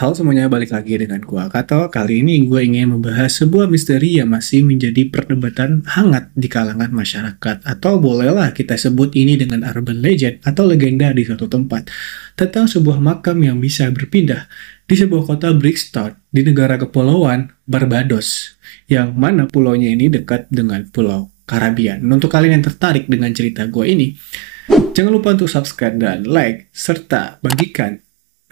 Halo semuanya, balik lagi dengan gua Kato. Kali ini gue ingin membahas sebuah misteri yang masih menjadi perdebatan hangat di kalangan masyarakat. Atau bolehlah kita sebut ini dengan urban legend atau legenda di suatu tempat. Tentang sebuah makam yang bisa berpindah di sebuah kota Brixton di negara kepulauan Barbados. Yang mana pulaunya ini dekat dengan Pulau Karibian. Untuk kalian yang tertarik dengan cerita gue ini, jangan lupa untuk subscribe dan like, serta bagikan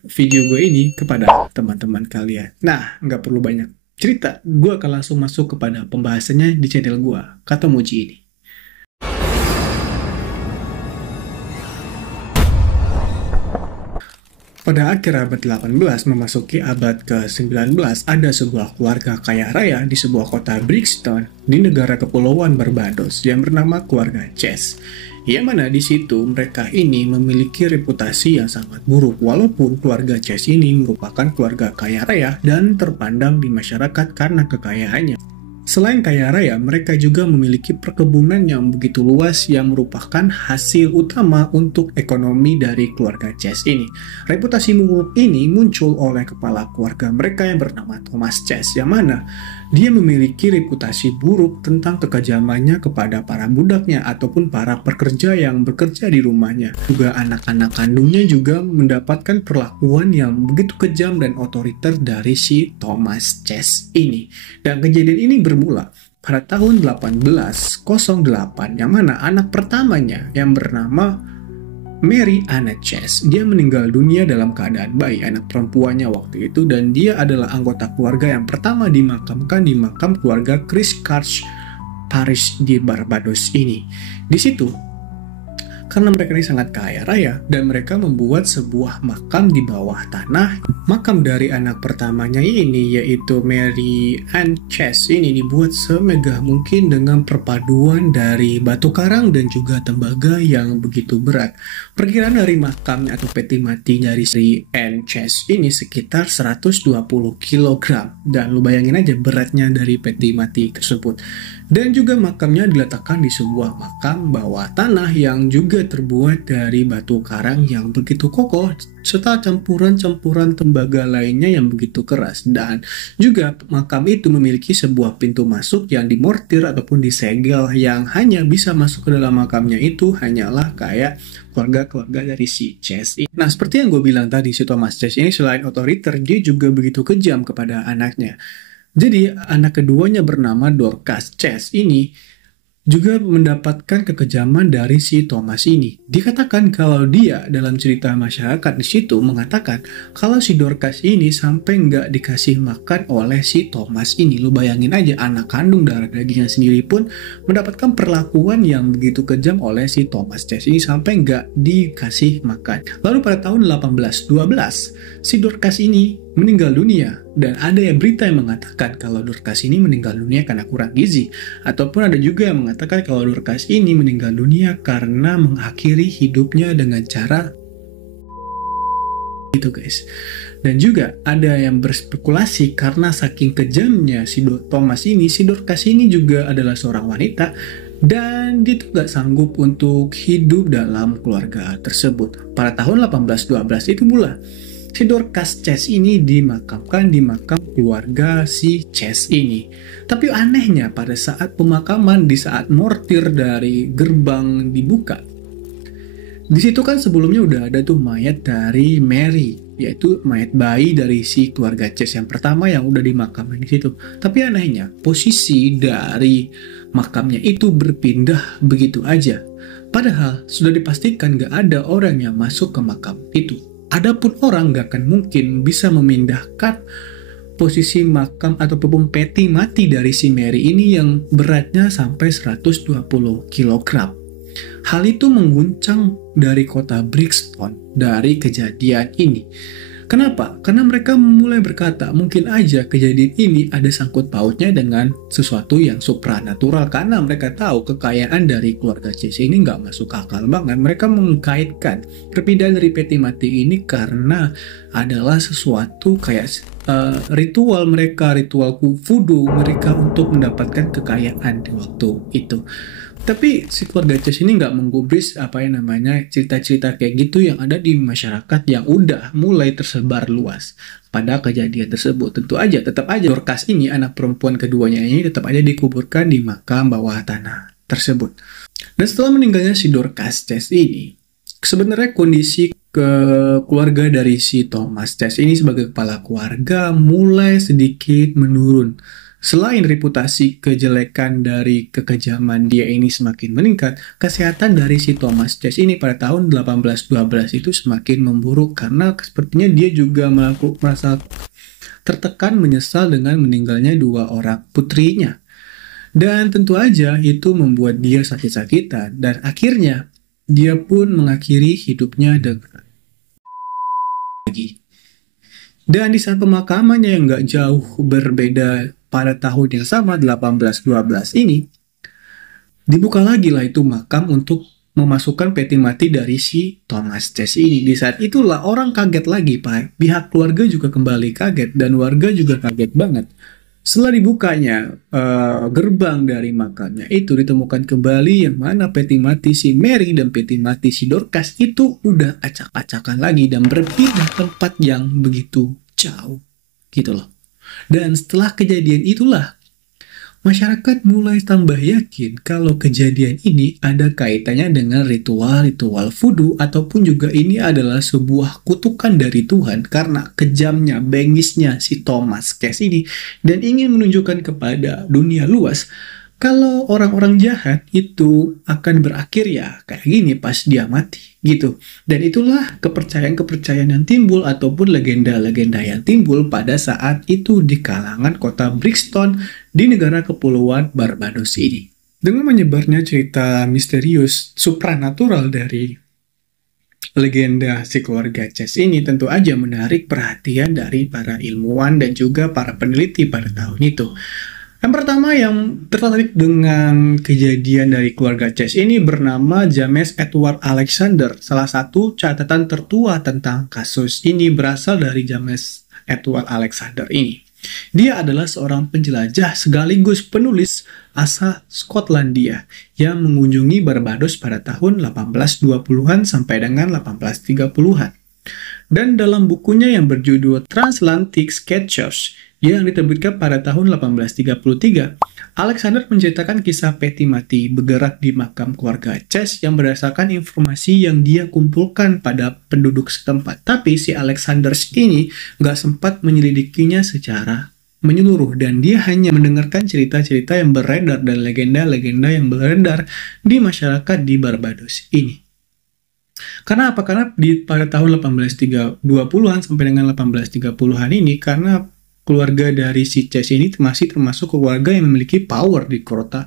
video gue ini kepada teman-teman kalian. Nah, nggak perlu banyak cerita, gue akan langsung masuk kepada pembahasannya di channel gue, Kata Muji ini. Pada akhir abad 18 memasuki abad ke-19, ada sebuah keluarga kaya raya di sebuah kota Brixton di negara kepulauan Barbados yang bernama keluarga Chess. Yang mana di situ mereka ini memiliki reputasi yang sangat buruk, walaupun keluarga Chess ini merupakan keluarga kaya raya dan terpandang di masyarakat karena kekayaannya. Selain kaya raya, mereka juga memiliki perkebunan yang begitu luas yang merupakan hasil utama untuk ekonomi dari keluarga Chess ini. Reputasi buruk ini muncul oleh kepala keluarga mereka yang bernama Thomas Chess, yang mana dia memiliki reputasi buruk tentang kekejamannya kepada para budaknya ataupun para pekerja yang bekerja di rumahnya. Juga anak-anak kandungnya juga mendapatkan perlakuan yang begitu kejam dan otoriter dari si Thomas Chess ini. Dan kejadian ini bermula pada tahun 1808, yang mana anak pertamanya yang bernama Mary Anna Chess, dia meninggal dunia dalam keadaan bayi, anak perempuannya waktu itu, dan dia adalah anggota keluarga yang pertama dimakamkan di makam keluarga Christchurch Parish di Barbados ini. Di situ, karena mereka ini sangat kaya raya dan mereka membuat sebuah makam di bawah tanah. Makam dari anak pertamanya ini, yaitu Mary Ann Chess, ini dibuat semegah mungkin dengan perpaduan dari batu karang dan juga tembaga yang begitu berat. Perkiraan dari makam atau peti mati dari si Ann Chess ini sekitar 120 kg, dan lu bayangin aja beratnya dari peti mati tersebut. Dan juga makamnya diletakkan di sebuah makam bawah tanah yang juga terbuat dari batu karang yang begitu kokoh serta campuran-campuran tembaga lainnya yang begitu keras. Dan juga makam itu memiliki sebuah pintu masuk yang dimortir ataupun disegel, yang hanya bisa masuk ke dalam makamnya itu hanyalah kayak keluarga-keluarga dari si Chess. Nah, seperti yang gue bilang tadi, si Thomas Chess ini selain otoriter, dia juga begitu kejam kepada anaknya. Jadi anak keduanya bernama Dorcas Chess ini juga mendapatkan kekejaman dari si Thomas ini. Dikatakan kalau dia dalam cerita masyarakat di situ mengatakan kalau si Dorcas ini sampai nggak dikasih makan oleh si Thomas ini. Lu bayangin aja, anak kandung darah dagingnya sendiri pun mendapatkan perlakuan yang begitu kejam oleh si Thomas Chess ini sampai nggak dikasih makan. Lalu pada tahun 1812, si Dorcas ini meninggal dunia, dan ada yang berita yang mengatakan kalau Dorcas ini meninggal dunia karena kurang gizi, ataupun ada juga yang mengatakan kalau Dorcas ini meninggal dunia karena mengakhiri hidupnya dengan cara itu, guys. Dan juga ada yang berspekulasi karena saking kejamnya si Thomas ini, si Dorcas ini juga adalah seorang wanita dan dia tuh gak sanggup untuk hidup dalam keluarga tersebut. Pada tahun 1812 itu pula si Dorcas Chess ini dimakamkan di makam keluarga si Chess ini. Tapi anehnya pada saat pemakaman, di saat mortir dari gerbang dibuka, di situ kan sebelumnya udah ada tuh mayat dari Mary, yaitu mayat bayi dari si keluarga Chess yang pertama yang udah dimakamkan di situ. Tapi anehnya posisi dari makamnya itu berpindah begitu aja. Padahal sudah dipastikan gak ada orang yang masuk ke makam itu. Adapun orang gak akan mungkin bisa memindahkan posisi makam ataupun peti mati dari si Mary ini yang beratnya sampai 120 kg. Hal itu mengguncang dari kota Brixton dari kejadian ini. Kenapa? Karena mereka mulai berkata mungkin aja kejadian ini ada sangkut pautnya dengan sesuatu yang supranatural, karena mereka tahu kekayaan dari keluarga Chess ini nggak masuk akal banget. Mereka mengkaitkan perpindahan dari peti mati ini karena adalah sesuatu kayak ritual mereka, ritual voodoo mereka untuk mendapatkan kekayaan di waktu itu. Tapi si keluarga Ces ini nggak menggubris apa yang namanya cerita-cerita kayak gitu yang ada di masyarakat yang udah mulai tersebar luas pada kejadian tersebut. Tentu aja, tetap aja Dorcas ini, anak perempuan keduanya ini tetap aja dikuburkan di makam bawah tanah tersebut. Dan setelah meninggalnya si Dorcas Ces ini, sebenarnya kondisi ke keluarga dari si Thomas Ces ini sebagai kepala keluarga mulai sedikit menurun. Selain reputasi kejelekan dari kekejaman dia ini semakin meningkat, kesehatan dari si Thomas Ces ini pada tahun 1812 itu semakin memburuk karena sepertinya dia juga merasa tertekan menyesal dengan meninggalnya dua orang putrinya. Dan tentu aja itu membuat dia sakit-sakitan dan akhirnya dia pun mengakhiri hidupnya dengan lagi. Dan di saat pemakamannya yang nggak jauh berbeda pada tahun yang sama 1812 ini, dibuka lagi lah itu makam untuk memasukkan peti mati dari si Thomas Ces ini. Di saat itulah orang kaget lagi, Pak. Pihak keluarga juga kembali kaget dan warga juga kaget banget. Setelah dibukanya gerbang dari makamnya itu ditemukan kembali yang mana peti mati si Mary dan peti mati si Dorcas itu udah acak-acakan lagi dan berpindah tempat yang begitu jauh gitu loh. Dan setelah kejadian itulah masyarakat mulai tambah yakin kalau kejadian ini ada kaitannya dengan ritual-ritual voodoo ataupun juga ini adalah sebuah kutukan dari Tuhan karena kejamnya, bengisnya si Thomas Ces ini dan ingin menunjukkan kepada dunia luas kalau orang-orang jahat itu akan berakhir ya kayak gini pas dia mati gitu. Dan itulah kepercayaan-kepercayaan yang timbul ataupun legenda-legenda yang timbul pada saat itu di kalangan kota Brixton di negara kepulauan Barbados ini. Dengan menyebarnya cerita misterius supranatural dari legenda si keluarga Ces ini tentu aja menarik perhatian dari para ilmuwan dan juga para peneliti pada tahun itu. Yang pertama yang tertarik dengan kejadian dari keluarga Ces ini bernama James Edward Alexander. Salah satu catatan tertua tentang kasus ini berasal dari James Edward Alexander ini. Dia adalah seorang penjelajah sekaligus penulis asal Skotlandia yang mengunjungi Barbados pada tahun 1820-an sampai dengan 1830-an. Dan dalam bukunya yang berjudul Transatlantic Sketches yang diterbitkan pada tahun 1833, Alexander menceritakan kisah peti mati bergerak di makam keluarga Ces yang berdasarkan informasi yang dia kumpulkan pada penduduk setempat. Tapi si Alexander ini nggak sempat menyelidikinya secara menyeluruh dan dia hanya mendengarkan cerita-cerita yang beredar dan legenda-legenda yang beredar di masyarakat di Barbados ini. Karena apa? Karena pada tahun 1820-an sampai dengan 1830-an ini karena keluarga dari si Ces ini masih termasuk keluarga yang memiliki power di kota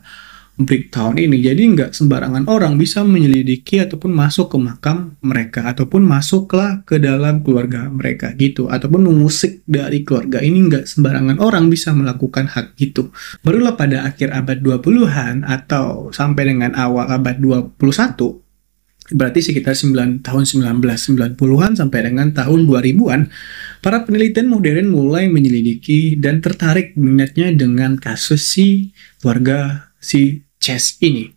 Bricktown ini. Jadi nggak sembarangan orang bisa menyelidiki ataupun masuk ke makam mereka ataupun masuklah ke dalam keluarga mereka gitu. Ataupun mengusik dari keluarga ini nggak sembarangan orang bisa melakukan hak itu. Barulah pada akhir abad 20-an atau sampai dengan awal abad 21, berarti sekitar tahun 1990-an sampai dengan tahun 2000-an, para penelitian modern mulai menyelidiki dan tertarik minatnya dengan kasus si keluarga si Ces ini.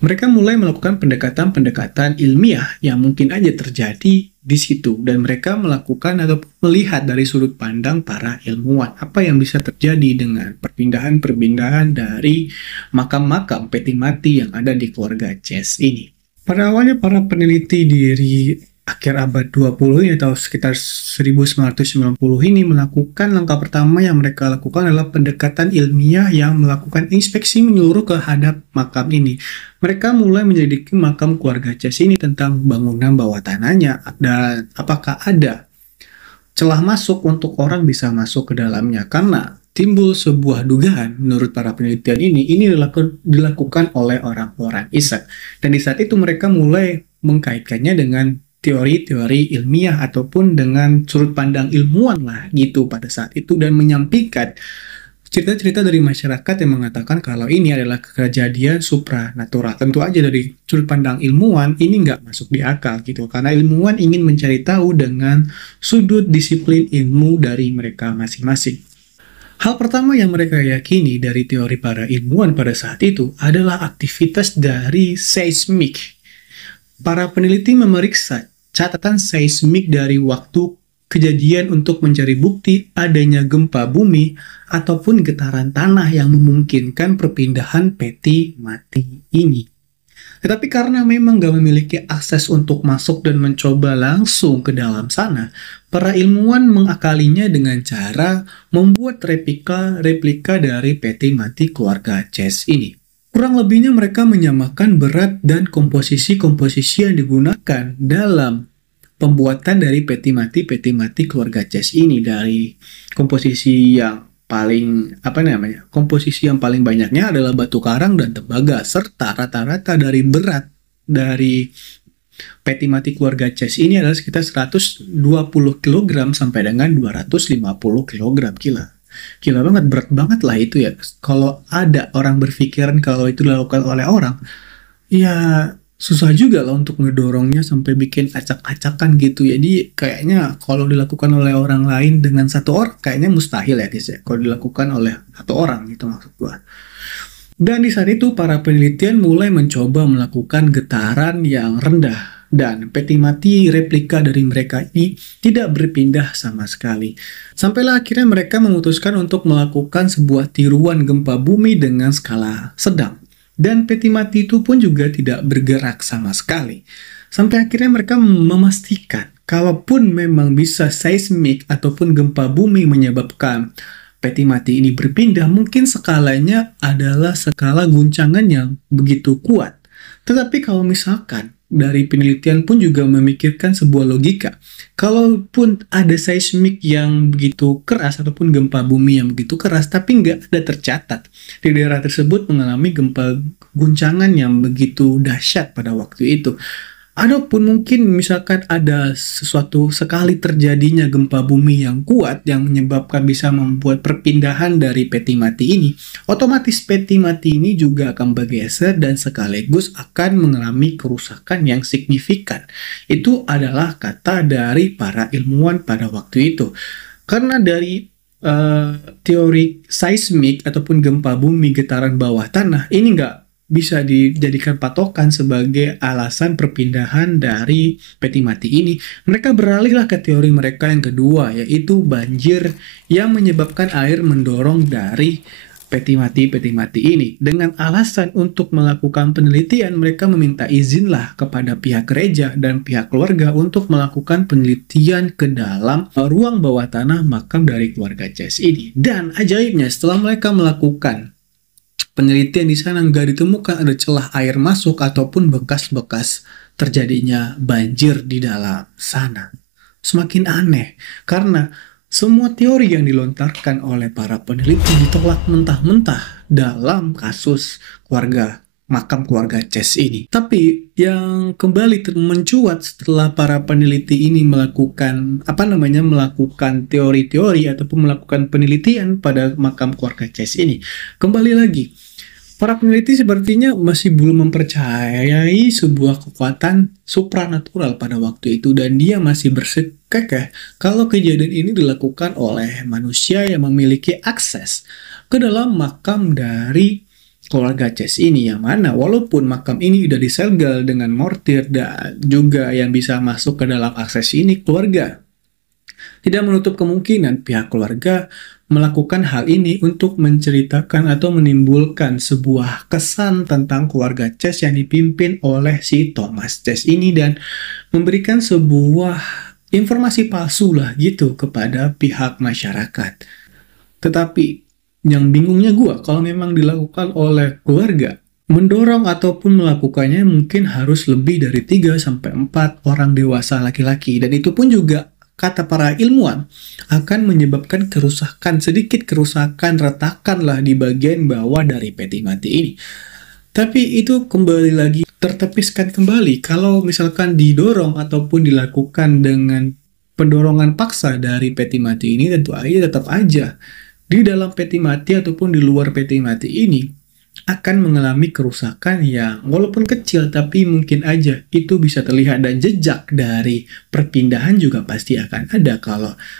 Mereka mulai melakukan pendekatan-pendekatan ilmiah yang mungkin aja terjadi di situ dan mereka melakukan atau melihat dari sudut pandang para ilmuwan apa yang bisa terjadi dengan perpindahan-perpindahan dari makam-makam peti mati yang ada di keluarga Ces ini. Pada awalnya para peneliti dari akhir abad 20 ini atau sekitar 1990 ini melakukan langkah pertama yang mereka lakukan adalah pendekatan ilmiah yang melakukan inspeksi menyeluruh terhadap makam ini. Mereka mulai menyelidiki makam keluarga Ces ini tentang bangunan bawah tanahnya dan apakah ada celah masuk untuk orang bisa masuk ke dalamnya karena timbul sebuah dugaan menurut para penelitian ini dilakukan oleh orang-orang iseng. Dan di saat itu mereka mulai mengkaitkannya dengan teori-teori ilmiah ataupun dengan sudut pandang ilmuwan lah gitu pada saat itu dan menyampaikan cerita-cerita dari masyarakat yang mengatakan kalau ini adalah kejadian supranatural. Tentu aja dari sudut pandang ilmuwan ini nggak masuk di akal gitu karena ilmuwan ingin mencari tahu dengan sudut disiplin ilmu dari mereka masing-masing. Hal pertama yang mereka yakini dari teori para ilmuwan pada saat itu adalah aktivitas dari seismik. Para peneliti memeriksa catatan seismik dari waktu kejadian untuk mencari bukti adanya gempa bumi ataupun getaran tanah yang memungkinkan perpindahan peti mati ini. Tetapi karena memang gak memiliki akses untuk masuk dan mencoba langsung ke dalam sana, para ilmuwan mengakalinya dengan cara membuat replika dari peti mati keluarga Chess ini. Kurang lebihnya mereka menyamakan berat dan komposisi-komposisi yang digunakan dalam pembuatan dari peti mati keluarga Chess ini, dari komposisi yang komposisi yang paling banyaknya adalah batu karang dan tembaga, serta rata-rata dari berat dari peti mati keluarga Chess ini adalah sekitar 120 kg sampai dengan 250 kg. Gila banget, berat banget lah itu ya. Kalau ada orang berpikiran kalau itu dilakukan oleh orang, ya susah juga lah untuk ngedorongnya sampai bikin acak-acakan gitu. Jadi kayaknya kalau dilakukan oleh orang lain dengan satu orang, kayaknya mustahil ya guys ya. Kalau dilakukan oleh satu orang gitu maksud gua. Dan di saat itu para penelitian mulai mencoba melakukan getaran yang rendah. Dan peti mati replika dari mereka ini tidak berpindah sama sekali. Sampailah akhirnya mereka memutuskan untuk melakukan sebuah tiruan gempa bumi dengan skala sedang. Dan peti mati itu pun juga tidak bergerak sama sekali. Sampai akhirnya mereka memastikan kalaupun memang bisa seismik ataupun gempa bumi menyebabkan peti mati ini berpindah, mungkin skalanya adalah skala guncangan yang begitu kuat. Tetapi kalau misalkan dari penelitian pun juga memikirkan sebuah logika. Kalaupun ada seismik yang begitu keras ataupun gempa bumi yang begitu keras, tapi nggak ada tercatat di daerah tersebut mengalami gempa guncangan yang begitu dahsyat pada waktu itu. Adapun mungkin misalkan ada sesuatu sekali terjadinya gempa bumi yang kuat yang menyebabkan bisa membuat perpindahan dari peti mati ini, otomatis peti mati ini juga akan bergeser dan sekaligus akan mengalami kerusakan yang signifikan. Itu adalah kata dari para ilmuwan pada waktu itu. Karena dari teori seismik ataupun gempa bumi getaran bawah tanah ini nggak bisa dijadikan patokan sebagai alasan perpindahan dari peti mati ini. Mereka beralihlah ke teori mereka yang kedua, yaitu banjir yang menyebabkan air mendorong dari peti mati ini. Dengan alasan untuk melakukan penelitian, mereka meminta izinlah kepada pihak gereja dan pihak keluarga untuk melakukan penelitian ke dalam ruang bawah tanah makam dari keluarga Chess ini. Dan ajaibnya, setelah mereka melakukan penelitian di sana nggak ditemukan ada celah air masuk ataupun bekas-bekas terjadinya banjir di dalam sana. Semakin aneh, karena semua teori yang dilontarkan oleh para peneliti ditolak mentah-mentah dalam kasus makam keluarga Chess ini. Tapi yang kembali mencuat setelah para peneliti ini melakukan teori-teori ataupun melakukan penelitian pada makam keluarga Chess ini, kembali lagi para peneliti sepertinya masih belum mempercayai sebuah kekuatan supranatural pada waktu itu, dan dia masih bersekekeh kalau kejadian ini dilakukan oleh manusia yang memiliki akses ke dalam makam dari keluarga Chess ini, yang mana walaupun makam ini udah disegel dengan mortir dan juga yang bisa masuk ke dalam akses ini keluarga, tidak menutup kemungkinan pihak keluarga melakukan hal ini untuk menceritakan atau menimbulkan sebuah kesan tentang keluarga Chess yang dipimpin oleh si Thomas Chess ini dan memberikan sebuah informasi palsu lah gitu kepada pihak masyarakat. Tetapi yang bingungnya gue, kalau memang dilakukan oleh keluarga, mendorong ataupun melakukannya mungkin harus lebih dari 3-4 orang dewasa laki-laki, dan itu pun juga kata para ilmuwan akan menyebabkan sedikit kerusakan, retakan lah di bagian bawah dari peti mati ini. Tapi itu kembali lagi tertepiskan kembali kalau misalkan didorong ataupun dilakukan dengan pendorongan paksa dari peti mati ini, tentu aja tetap aja di dalam peti mati ataupun di luar peti mati ini akan mengalami kerusakan yang walaupun kecil tapi mungkin aja itu bisa terlihat, dan jejak dari perpindahan juga pasti akan ada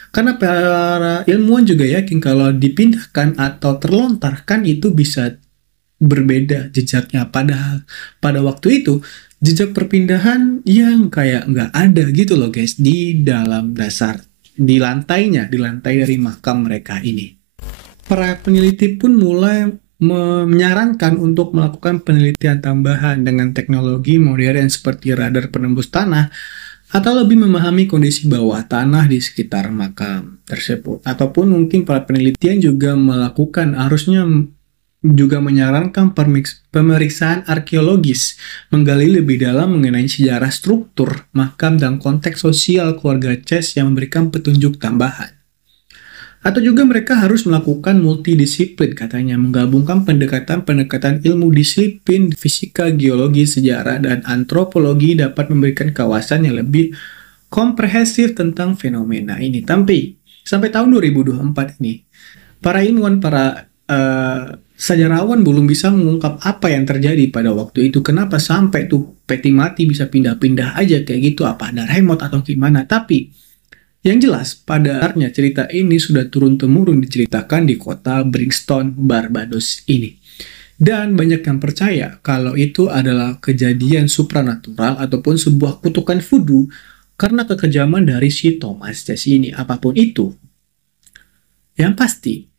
karena para ilmuwan juga yakin kalau dipindahkan atau terlontarkan itu bisa berbeda jejaknya. Padahal pada waktu itu jejak perpindahan yang kayak nggak ada gitu loh guys di dalam dasar, di lantai dari makam mereka ini. Para peneliti pun mulai menyarankan untuk melakukan penelitian tambahan dengan teknologi modern seperti radar penembus tanah, atau lebih memahami kondisi bawah tanah di sekitar makam tersebut. Ataupun mungkin para penelitian juga melakukan, harusnya juga menyarankan pemeriksaan arkeologis, menggali lebih dalam mengenai sejarah struktur makam dan konteks sosial keluarga Chess yang memberikan petunjuk tambahan. Atau juga mereka harus melakukan multidisiplin katanya, menggabungkan pendekatan-pendekatan ilmu disiplin fisika, geologi, sejarah, dan antropologi dapat memberikan kawasan yang lebih komprehensif tentang fenomena ini. Tapi sampai tahun 2024 ini, para ilmuwan, para sejarawan belum bisa mengungkap apa yang terjadi pada waktu itu. Kenapa sampai tuh peti mati bisa pindah-pindah aja kayak gitu, apa ada remote atau gimana. Tapi yang jelas, pada akhirnya cerita ini sudah turun-temurun diceritakan di kota Brixton, Barbados ini. Dan banyak yang percaya kalau itu adalah kejadian supranatural ataupun sebuah kutukan voodoo karena kekejaman dari si Thomas Chess ini. Apapun itu, yang pasti,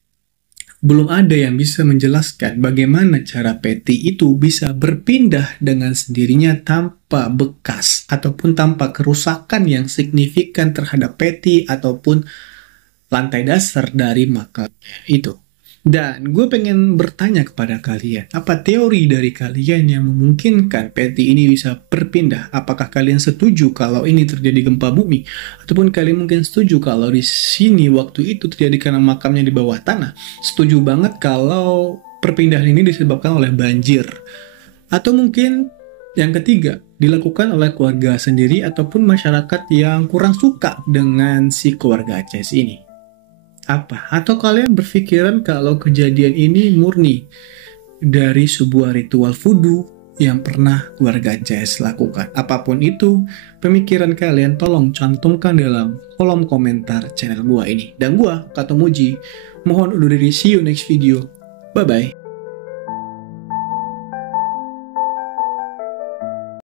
belum ada yang bisa menjelaskan bagaimana cara peti itu bisa berpindah dengan sendirinya tanpa bekas ataupun tanpa kerusakan yang signifikan terhadap peti ataupun lantai dasar dari makamnya itu. Dan gue pengen bertanya kepada kalian, apa teori dari kalian yang memungkinkan peti ini bisa berpindah? Apakah kalian setuju kalau ini terjadi gempa bumi? Ataupun kalian mungkin setuju kalau di sini waktu itu terjadi karena makamnya di bawah tanah? Setuju banget kalau perpindahan ini disebabkan oleh banjir? Atau mungkin yang ketiga, dilakukan oleh keluarga sendiri ataupun masyarakat yang kurang suka dengan si keluarga Chess ini? Apa? Atau kalian berpikiran kalau kejadian ini murni dari sebuah ritual voodoo yang pernah keluarga Chess lakukan? Apapun itu, pemikiran kalian tolong cantumkan dalam kolom komentar channel gua ini. Dan gua, Katomuji, mohon undur diri, see you next video. Bye-bye.